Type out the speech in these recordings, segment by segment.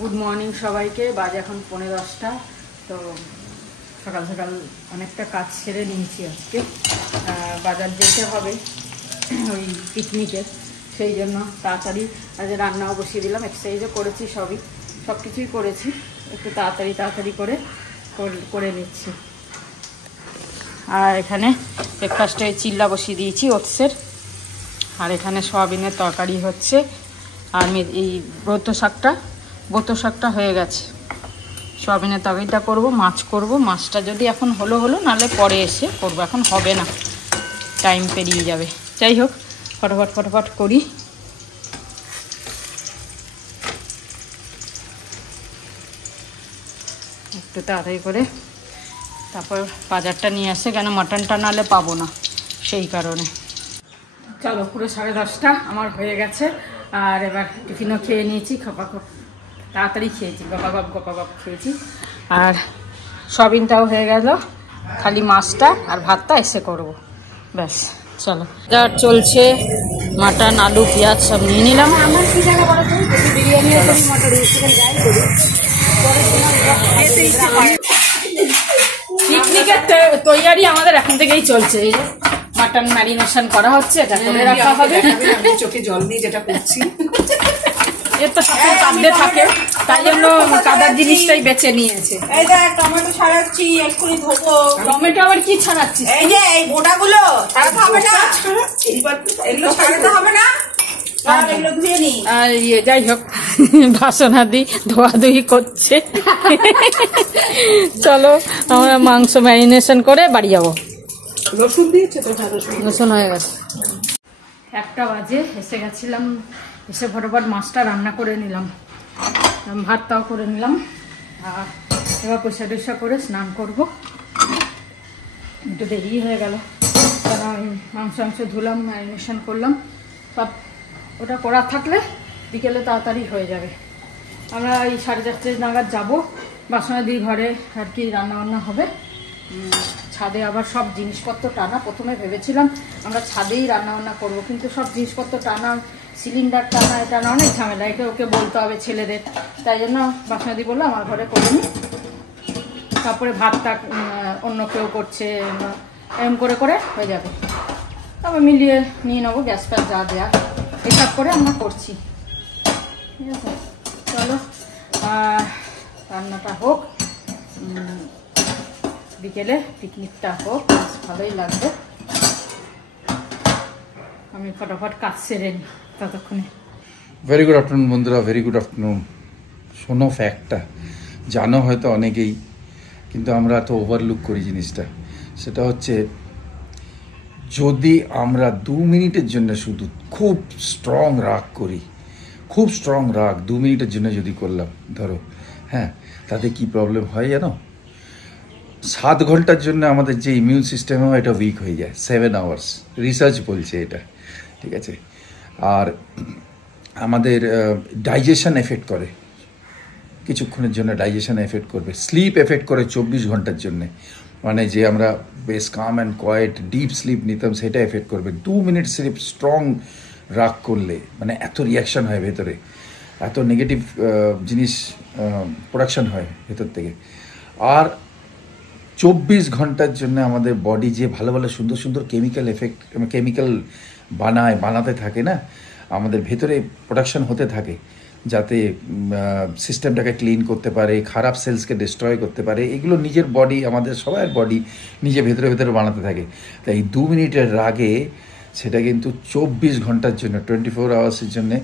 Good morning সবাইকে। বাজে এখন 10:15। তো সকাল সকাল অনেকটা কাজ সেরে নিয়েছি। আজকে বাজার যেতে হবে ওই পিকনিকে, সেই জন্য তাড়াতাড়ি আজ রান্নাও বসিয়ে দিলাম। এক্সারসাইজও করেছি, সব কিছুই করেছি, একটু তাড়াতাড়ি করে নিচ্ছি। আর এখানে ব্রেকফাস্টে চিল্লা বসিয়ে দিয়েছি ওটসের। আর এখানে সয়াবিনের তরকারি হচ্ছে। আর এই বোতো শাকটা হয়ে গেছে। সয়াবিনের তরকারিটা করব, মাছ করব। মাছটা যদি এখন হলো নাহলে পরে এসে করবো, এখন হবে না, টাইম পেরিয়ে যাবে। যাই হোক, ফটাফট করি। একটু তাড়াতাড়ি করে তারপর বাজারটা নিয়ে আসে, কেন মাটনটা নাহলে পাবো না, সেই কারণে। চলো, পুরো 10:30 আমার হয়ে গেছে। আর এবার টিফিনও খেয়ে নিয়েছি, তাড়াতাড়ি খেয়েছি, গপাগপ খেয়েছি। আর সয়াবিনটাও হয়ে গেল, খালি মাছটা আর ভাতটা এসে করব, ব্যাস। চলো, যা চলছে, মাটন, আলু, পেঁয়াজ সব নিয়ে নিলাম। আমার কি জায়গা বলো তো, বিরিয়ানি পিকনিকের তৈয়ারি আমাদের এখন থেকেই চলছে। এই যে মাটন ম্যারিনেশন করা হচ্ছে, এটা করে রাখা হবে। চোখে জল নিয়ে যেটা করছি, এর তো সবসময় কাঁদতে থাকে, তাই জন্য কাদার জিনিসটাই বেছে নিয়েছে। এই দেখ, টমেটো ছাড়াচ্ছি, এক্ষুনি ধোবো। টমেটো আবার কি ছাড়াচ্ছিস? এই যে এই বোটাগুলো ছাড়াতে হবে না, এইবার এগুলো ছাড়াতে হবে না, এগুলো ধুয়ে নি। আর যাই হোক, বাসনাদি ধোয়াধুয়ি করছে। চলো, আমরা মাংস ম্যারিনেশন করে বাড়ি যাবো। রসুন দিয়েছে তো? রসুন হয়ে গেছে। 1টা বাজে এসে গেছিলাম, এসে ফটাফট মাছটা রান্না করে নিলাম, ভাতটাও করে নিলাম। আর এবার পয়সা করে স্নান করব। একটু দেরি হয়ে গেল, কারণ আমি মাংস ধুলাম, ম্যারিনেশন করলাম, সব ওটা করা থাকলে বিকেলে তাড়াতাড়ি হয়ে যাবে। আমরা এই 4:30 নাগাদ যাবো বাসনাদির ঘরে, আর কি রান্নাবান্না হবে। ছাদে আবার সব জিনিসপত্র টানা। প্রথমে ভেবেছিলাম আমরা ছাদেই রান্নাবান্না করব, কিন্তু সব জিনিসপত্র টানা, সিলিন্ডার টানা, এটা না, অনেক ঝামেলা। এটা ওকে বলতে হবে ছেলেদের, তাই জন্য বাসনাদি বললো আমার ঘরে করে নি, তারপরে ভাতটা অন্য কেউ করছে, এরকম করে হয়ে যাবে। তারপর মিলিয়ে নিয়ে নেবো, গ্যাস ফ্যাস যা দেয়া, এসব করে আমরা করছি। ঠিক আছে, চলো রান্নাটা হোক, বিকেলে পিকনিকটা হোক, ভালোই লাগবে। আমি ফটাফট কাজ সেরে নিই ততক্ষণে। ভেরি গুড আফটারনুন বন্ধুরা, ভেরি গুড আফটারনুন। শোনো, ফ্যাক্টটা জানো হয়তো অনেকেই, কিন্তু আমরা তো ওভারলুক করি জিনিসটা। সেটা হচ্ছে, যদি আমরা 2 মিনিটের জন্য শুধু খুব স্ট্রং রাগ করি, খুব স্ট্রং রাগ 2 মিনিটের জন্য যদি করলাম, ধরো, হ্যাঁ, তাতে কি প্রবলেম হয় জানো? 7 ঘন্টার জন্য আমাদের যে ইমিউন সিস্টেম হয় এটা উইক হয়ে যায়। 7 আওয়ার্স রিসার্চ বলছে এটা, ঠিক আছে। আর আমাদের ডাইজেশন এফেক্ট করে, কিছুক্ষণের জন্য ডাইজেশন এফেক্ট করবে। স্লিপ এফেক্ট করে 24 ঘন্টার জন্যে, মানে যে আমরা বেশ কাম অ্যান্ড কোয়েট ডিপ স্লিপ নিতাম, সেটা এফেক্ট করবে। 2 মিনিট স্লিপ স্ট্রং রাগ করলে মানে এত রিয়াকশান হয় ভেতরে, এত নেগেটিভ জিনিস প্রোডাকশান হয় ভেতর থেকে। আর 24 ঘন্টার জন্য আমাদের বডি যে ভালো সুন্দর কেমিক্যাল বানাতে থাকে না, আমাদের ভেতরে প্রোডাকশান হতে থাকে, যাতে সিস্টেমটাকে ক্লিন করতে পারে, খারাপ সেলসকে ডিস্ট্রয় করতে পারে। এগুলো নিজের বডি, আমাদের সবার বডি নিজে ভেতরে বানাতে থাকে। তাই 2 মিনিটের রাগে সেটা কিন্তু 24 ঘন্টার জন্য, 24 আওয়ার্সের জন্যে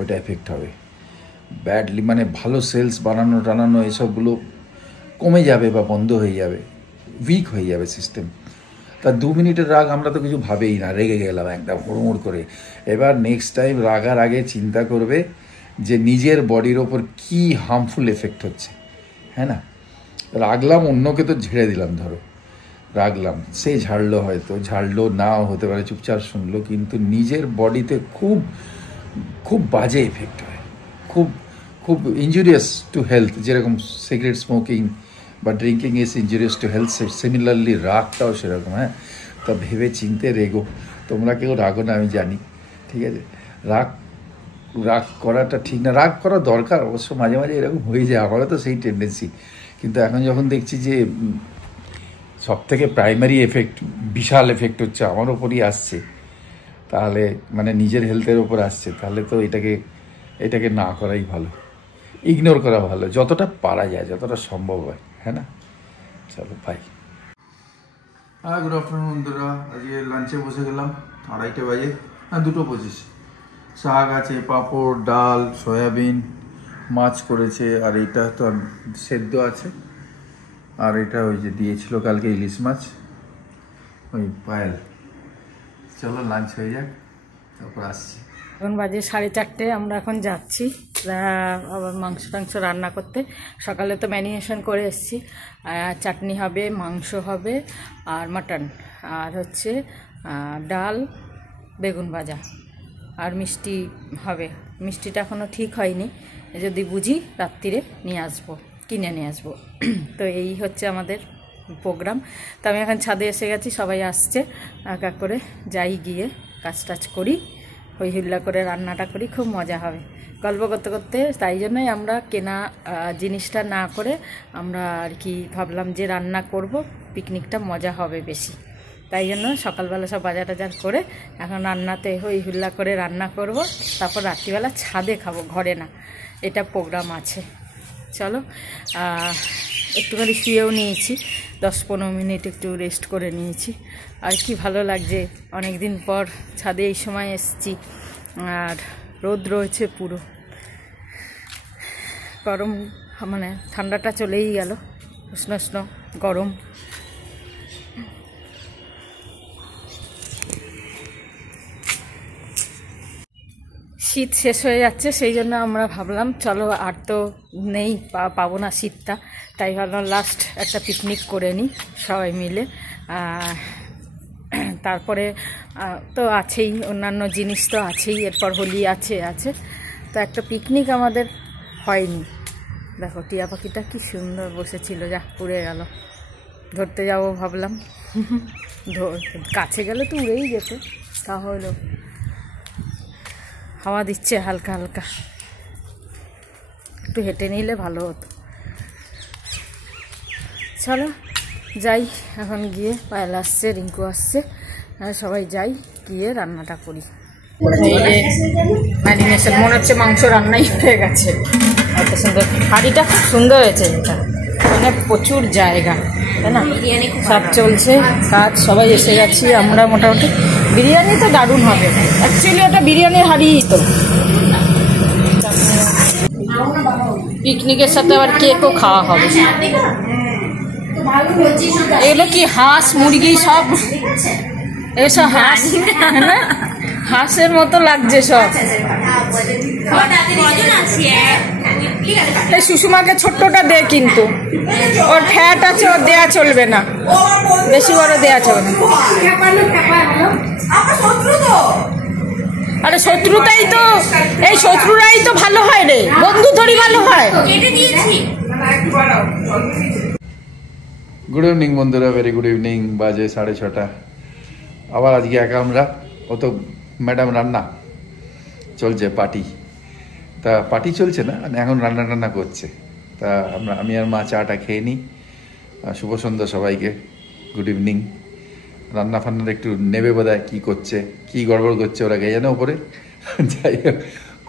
ওটা এফেক্ট হবে ব্যাডলি। মানে ভালো সেলস টানানো এসবগুলো কমে যাবে বা বন্ধ হয়ে যাবে, উইক হয়ে যাবে সিস্টেম। তা 2 মিনিটের রাগ আমরা তো কিছু ভাবেই না, রেগে গেলাম একদম হুড়মুড় করে। এবার নেক্সট টাইম রাগার আগে চিন্তা করবে যে নিজের বডির ওপর কি হার্মফুল এফেক্ট হচ্ছে, হ্যাঁ না? রাগলাম, অন্যকে তো ঝেড়ে দিলাম, ধরো রাগলাম, সে ঝাড়লো, হয়তো ঝাড়লো নাও হতে পারে, চুপচাপ শুনলো, কিন্তু নিজের বডিতে খুব বাজে এফেক্ট হয়, খুব ইনজুরিয়াস টু হেলথ। যেরকম সিগারেট স্মোকিং বা drinking is injurious to health, similarly রাগটাও সেরকম। হ্যাঁ, তা ভেবে চিনতে রেগো। তোমরা কেউ রাগো না আমি জানি, ঠিক আছে। রাগ রাগ করাটা ঠিক না, রাগ করা দরকার অবশ্য, মাঝে মাঝে এরকম হয়ে যায়, আমারও তো সেই টেন্ডেন্সি। কিন্তু এখন যখন দেখছি যে সব থেকে প্রাইমারি এফেক্ট, বিশাল এফেক্ট হচ্ছে আমার ওপরই আসছে, তাহলে মানে নিজের হেলথের ওপর আসছে, তাহলে তো এটাকে না করাই ভালো, ইগনোর করা ভালো, যতটা পারা যায়, যতটা সম্ভব হয়, হ্যাঁ না? চলো বাই। হ্যাঁ, গুড আফটারনুন বন্ধুরা। আজকে লাঞ্চে বসে গেলাম 2:30 বাজে, 2:25। শাক আছে, পাঁপড়, ডাল, সয়াবিন, মাছ করেছে, আর এটা তো সেদ্ধ আছে, আর এটা ওই যে দিয়েছিল কালকে ইলিশ মাছ, ওই পায়েল। চলো লাঞ্চ হয়ে যাক, তারপর আসছি। এখন বাজে 4:30, আমরা এখন যাচ্ছি আবার মাংস টাংস রান্না করতে। সকালে তো ম্যারিনেশন করে এসেছি, চাটনি হবে, মাংস হবে, আর মাটন, আর হচ্ছে ডাল, বেগুন ভাজা, আর মিষ্টি হবে। মিষ্টিটা এখনও ঠিক হয়নি, যদি বুঝি রাত্রিরে কিনে নিয়ে আসবো। তো এই হচ্ছে আমাদের প্রোগ্রাম। তো আমি এখন ছাদে এসে গেছি, সবাই আসছে, এক এক করে যাই, গিয়ে কাজ টাজ করি, হই হুল্লা করে রান্নাটা করি, খুব মজা হবে গল্প করতে করতে। তাই জন্যই আমরা কেনা জিনিসটা না করে আমরা আর কি ভাবলাম যে রান্না করব, পিকনিকটা মজা হবে বেশি। তাই জন্য সকালবেলা সব বাজার টাজার করে এখন রান্নাতে হই হুল্লা করে রান্না করব, তারপর রাত্রিবেলা ছাদে খাবো, ঘরে না। এটা প্রোগ্রাম আছে। চলো, একটুখানি শুয়েও নিয়েছি, 10-15 মিনিট একটু রেস্ট করে নিয়েছি। আর কি ভালো লাগছে, অনেক দিন পর ছাদে এই সময় এসেছি, আর রোদ রয়েছে পুরো, গরম মানে ঠান্ডাটা চলেই গেল, উষ্ণ উষ্ণ গরম। শীত শেষ হয়ে যাচ্ছে, সেই জন্য আমরা ভাবলাম চলো, আর তো নেই, পাবো না শীতটা, তাই ভাবলাম লাস্ট একটা পিকনিক করে নিই সবাই মিলে। তারপরে তো আছেই, অন্যান্য জিনিস তো আছেই, এরপর হোলি আছে। তো একটা পিকনিক আমাদের হয়নি। দেখো টিয়া পাখিটা কি সুন্দর বসেছিল, যা উড়ে গেল। ধরতে যাবো ভাবলাম, কাছে গেলে তো উড়েই যেত, তাহলে হাওয়া দিচ্ছে হালকা হালকা, একটু হেঁটে নিলে ভালো হতো। চলো যাই, এখন গিয়ে পায়েল আসছে, রিঙ্কু আসছে, সবাই যাই, গিয়ে রান্নাটা করি। এই যে ম্যারিনেশন, মনে হচ্ছে মাংস রান্নাই হয়ে গেছে। এত সুন্দর হাঁড়িটা, খুব সুন্দর হয়েছে, এটা মানে প্রচুর জায়গা, তাই না? সব চলছে কাজ, সবাই এসে গেছি আমরা মোটামুটি। বিরিয়ানি তো দারুণ হবে, অ্যাকচুয়ালি ওটা বিরিয়ানির হাঁড়িই তো। পিকনিকের সাথে আবার কেকও খাওয়া হবে। এগুলো কি হাঁস মুরগি সব, এসব হাঁস, হ্যাঁ, হাঁসের মতো লাগছে সব। সুষমাকে ছোট্টটা দে, কিন্তু ওর ফ্যাট আছে, ওর দেয়া চলবে না, বেশি বড় দেয়া চলবে না। আরে শত্রুতাই তো, এই শত্রুরাই তো ভালো হয় রে, বন্ধু ধরি ভালো হয়। গুড ইভিনিং বন্ধুরা, ভেরি গুড ইভিনিং। বাজে 6:30। আবার আজকে একা আমরা, ও তো ম্যাডাম রান্না চলছে, পার্টি চলছে না, এখন রান্না করছে। তা আমি আর মা চাটা খেয়ে নিই। শুভ সন্ধ্যা সবাইকে, গুড ইভিনিং। রান্না ফান্নার একটু নেবে বোধহয়, কী করছে, কী গড়বড় করছে ওরা কে জানে ওপরে। যাই হোক,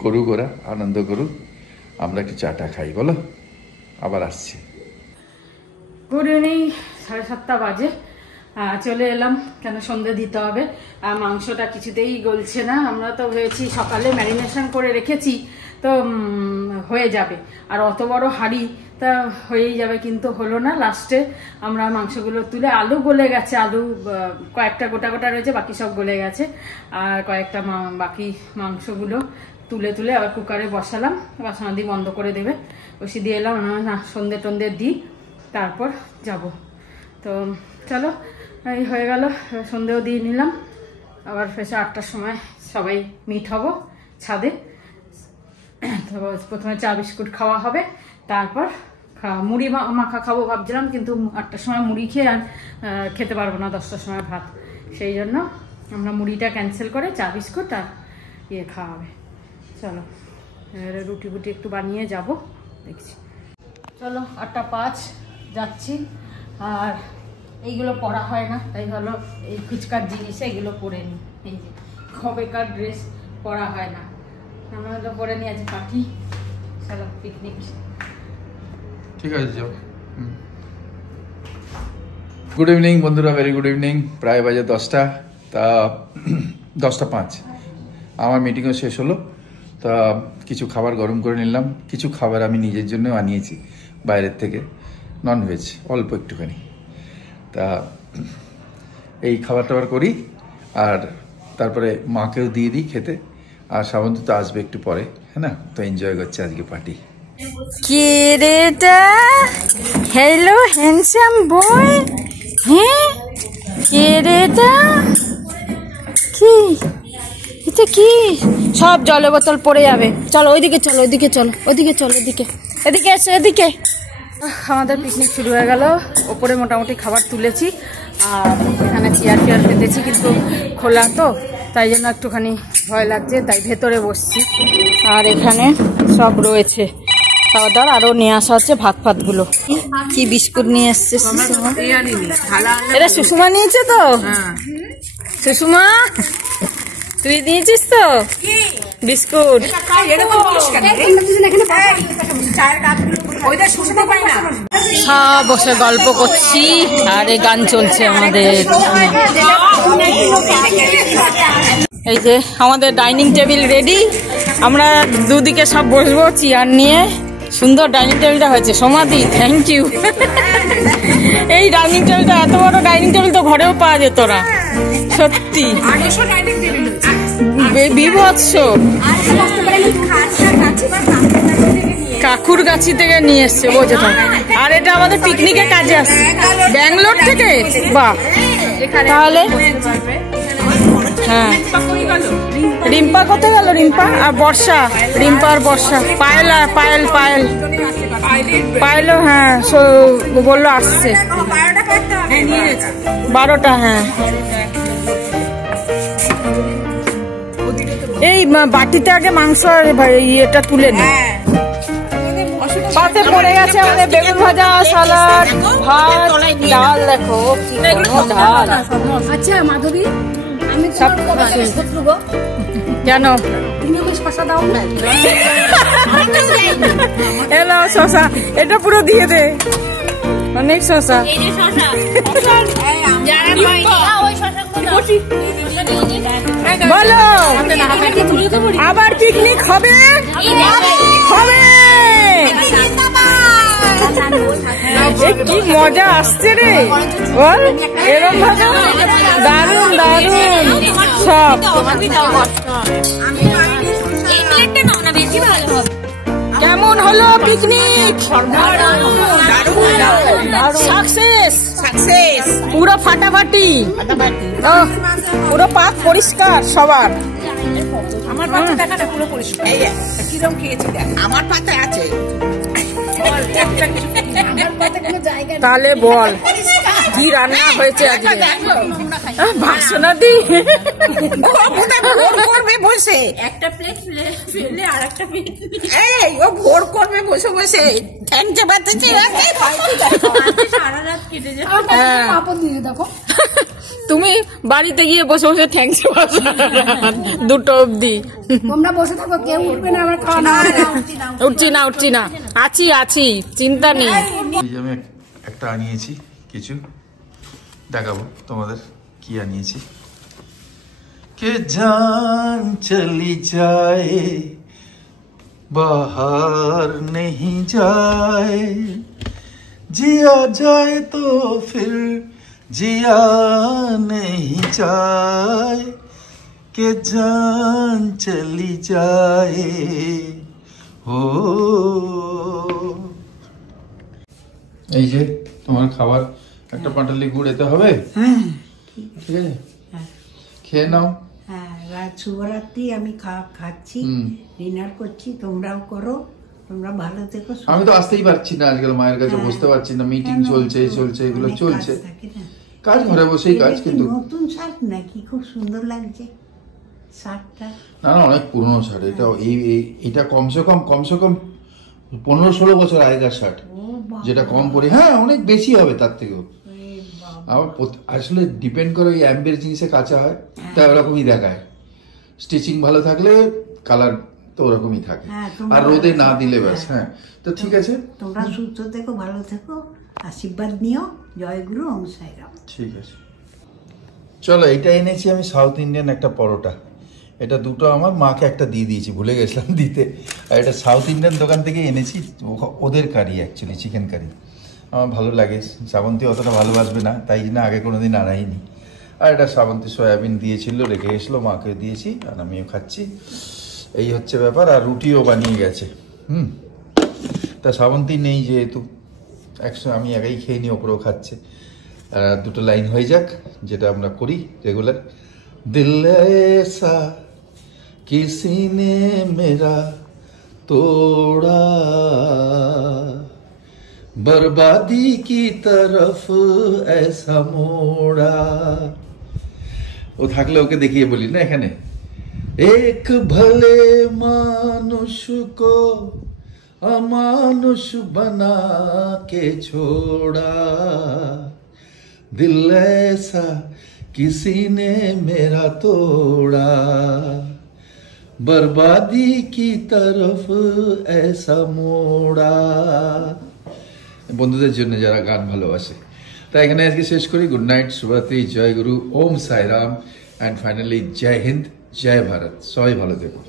করুক ওরা, আনন্দ করুক, আমরা একটু চাটা খাই, বলো। আবার আসছি। গুড ইভিনিং, 7:30 বাজে, চলে এলাম, কেন সন্ধ্যে দিতে হবে। আর মাংসটা কিছুতেই গলছে না। আমরা তো ভেবেছি সকালে ম্যারিনেশন করে রেখেছি, তো হয়ে যাবে, আর অত বড় হাঁড়ি তা হয়েই যাবে, কিন্তু হলো না। লাস্টে আমরা মাংসগুলো তুলে, আলু গলে গেছে, আলু কয়েকটা গোটা গোটা রয়েছে, বাকি সব গলে গেছে, আর কয়েকটা বাকি মাংসগুলো তুলে আবার কুকারে বসালাম, বাসনা দিয়ে বন্ধ করে দেবে, বসে দিয়ে এলাম। না, সন্ধ্যে টন্ধে দিই, তারপর যাব। তো চলো, এই হয়ে গেল, সন্ধ্যেও দিয়ে নিলাম। আবার ফেসে 8টার সময় সবাই মিট হব ছাদে। তো প্রথমে চা বিস্কুট খাওয়া হবে, তারপর মুড়ি মাখা খাবো ভাবছিলাম, কিন্তু 8টার সময় মুড়ি খেয়ে আর খেতে পারবো না, 10টার সময় ভাত। সেই জন্য আমরা মুড়িটা ক্যান্সেল করে চা বিস্কুট আর খাওয়া হবে। চলো রুটি বুটি একটু বানিয়ে যাব, দেখছি। চলো 8:05 যাচ্ছি। আর এইগুলো পরা হয় না, তাই হলো এই ফুচকার জিনিস এগুলো পরে নিই। এই যে কবেকার ড্রেস পরা হয় না, আমরা হলো পরে নিই আজ পার্টি। চলো পিকনিক। ঠিক আছে যাও। গুড ইভিনিং বন্ধুরা, ভেরি গুড ইভিনিং। প্রায় বাজে 10টা, তা 10:05 আমার মিটিংও শেষ হলো। তা কিছু খাবার গরম করে নিলাম, কিছু খাবার আমি নিজের জন্য আনিয়েছি বাইরের থেকে, ননভেজ অল্প একটুখানি। তা এই খাবার টাবার করি আর তারপরে মাকেও দিয়ে দিই খেতে। আর সাবন্ত তো আসবে একটু পরে, হ্যাঁ না? তো এনজয় করছে আজকে পার্টি। কে রে এটা? Hello handsome boy. হ্যাঁ কে রে এটা? কি এটা কি? সব জলের বোতল পড়ে যাবে। চলো ওইদিকে চলো, ওইদিকে চলো, ওইদিকে চলো, ওইদিকে, এদিকে এসো, এদিকে। আমাদের পিকনিক শুরু হয়ে গেল। ওপরে মোটামুটি খাবার তুলেছি আর এখানে চেয়ার টেয়ার পেতেছি, কিন্তু খোলা তো তাই জন্য একটুখানি ভয় লাগছে, তাই ভেতরে বসছি। আর এখানে সব রয়েছে খাওয়া দাওয়ার, আরও নিয়ে আসা হচ্ছে ভাত ফাতগুলো। কি বিস্কুট নিয়ে এসছে সুষমা? এটা সুষমা নিয়েছে তো? সুষমা তুই দিয়েছিস তো বিস্কুট? সব বসে গল্প করছি আর এই গান চলছে আমাদের। এই যে আমাদের ডাইনিং টেবিল রেডি, আমরা দুদিকে সব বসবো চেয়ার নিয়ে। সুন্দর ডাইনিং টেবিলটা হয়েছে সমাধি, থ্যাংক ইউ। এই ডাইনিং টেবিলটা, এত বড় ডাইনিং টেবিল তো ঘরেও পাওয়া যেত না, সত্যি বিভৎস। কাকুর গাছি থেকে নিয়ে এসছে বোঝো তো। আর এটা আমাদের পিকনিকের কাজে আসছে ব্যাঙ্গালোর থেকে। বাহ, তাহলে হ্যাঁ। রিম্পা কোথায় গেল? রিম্পা আর বর্ষা, রিম্পা আর বর্ষা। পায়েল পায়েল পায়েল পায়েলও হ্যাঁ বললো আসছে 12টা। হ্যাঁ এই বাটিতে আগে মাংস এটা তুলে নি। পাতে পড়ে গেছে আমাদের বেগুন ভাজা, সালাড, ভাত, ডাল। দেখো ডাল। আচ্ছা মাধবী, আমি সব কেন এলো শশা, এটা পুরো দিয়ে দে, অনেক শশা। বলো আবার পিকনিক হবে হবে। কি মজা আসছে রে বল, এরকম ভাবে দারুন দারুন সব। কেমন হলো পিকনিক? সাকসেস সাকসেস, পুরো ফাটাফাটি, পুরো পাক পরিষ্কার সবার। আমার পাতে দেখা না পুরো পরিষ্কার। এই কিরকম খেয়েছি দেখ, আমার পাতে আছে। তাহলে বল কি রান্না হয়েছে আজকে? বাসনা দি করবে বসে, একটা প্লেট ফেলে আর একটা প্লেট, এই ও ভোর করবে বসে বসে। ঠ্যাং চেপাতেছে, সারা রাত কেটে যাবে। দেখো তুমি বাড়িতে গিয়ে বসে বসে ঠ্যাং চেপাচ্ছ 2টো অবধি। তোমরা বসে থাকো, কেউ উঠবে না, আমার খাওয়া না। উঠছি না উঠছি না, আছি আছি, চিন্তা নেই। আমি একটা আনিয়েছি, কিছু দেখাবো তোমাদের কি আনিয়েছি। কে জান চলি যায় বাহার नहीं जाए, जिया जाए तो फिर जिया नहीं जाए, के जान चली जाए हो। এই যে তোমার খাবার, একটা পাটালি গুড় এতে হবে। ঠিক আছে, খেয়ে নাও। হ্যাঁ, রাত শুভরাত্রি। আমি খাচ্ছি, ডিনার করছি, তোমরাও করো। তোমরা ভালো থেকো। আমি তো আসতেই পারছি না আজকাল, মায়ের কাছে বসতে পারছি না, মিটিং চলছে চলছে এগুলো চলছে। কাজ ঘরে বসেই কাজ, কিন্তু নতুন শার্ট নাকি খুব সুন্দর লাগছে। শার্টটা না না, অনেক পুরনো শার্ট এটা। এটা কমসে কম 15-16 বছর আগেকার শার্ট, যেটা কম পরে। হ্যাঁ, অনেক বেশি হবে তার থেকেও। আমার আসলে ডিপেন্ড করে ওই অ্যাম্বের জিনিসে কাঁচা হয়, তাই ওরকমই দেখায়। স্টিচিং ভালো থাকলে কালার তো ওরকমই থাকে, আর রোদে না দিলে ব্যাস। হ্যাঁ, তো ঠিক আছে, তোমরা সুস্থ থেকো, ভালো থেকো, আশীর্বাদ নিও। জয়গুরু, ওম সাইরাম। ঠিক আছে। চলো, এটা এনেছি আমি সাউথ ইন্ডিয়ান একটা পরোটা। এটা দুটো আমার মাকে একটা দিয়ে দিয়েছি, ভুলে গেছিলাম দিতে। আর এটা সাউথ ইন্ডিয়ান দোকান থেকে এনেছি, ওদের কারি অ্যাকচুয়ালি, চিকেন কারি। আমার ভালো লাগে। শ্রাবন্তী অতটা ভালোবাসবে না, তাই জন্য আগে কোনোদিন আনাইনি। আর এটা শ্রাবন্তী সয়াবিন দিয়েছিল, রেখে গেছিলো, মাকে দিয়েছি, আর আমিও খাচ্ছি। এই হচ্ছে ব্যাপার। আর রুটিও বানিয়ে গেছে। তা শ্রাবন্তী নেই যেহেতু, আমি একাই খেয়ে নিই, ওপরেও খাচ্ছে। দুটো লাইন হয়ে যাক, যেটা আমরা করি রেগুলার। দিল ऐसा किसी ने मेरा तोड़ा, बर्बादी की तरफ ऐसा मोड़ा। ও থাকলে ওকে দেখিয়ে বলি না এখানে। एक भले मानुष को अमानुष बना के छोड़ा, दिल ऐसा किसी ने मेरा तोड़ा, बर्बादी की तरफ ऐसा मोड़ा। বন্ধুদের জন্য যারা গান ভালোবাসে। তাই এখানে আজকে শেষ করি। গুড নাইট, শুভরাত্রি, জয় গুরু, ওম সাইরাম, অ্যান্ড ফাইনালি জয় হিন্দ, জয় ভারত। সবাই ভালো থেকো।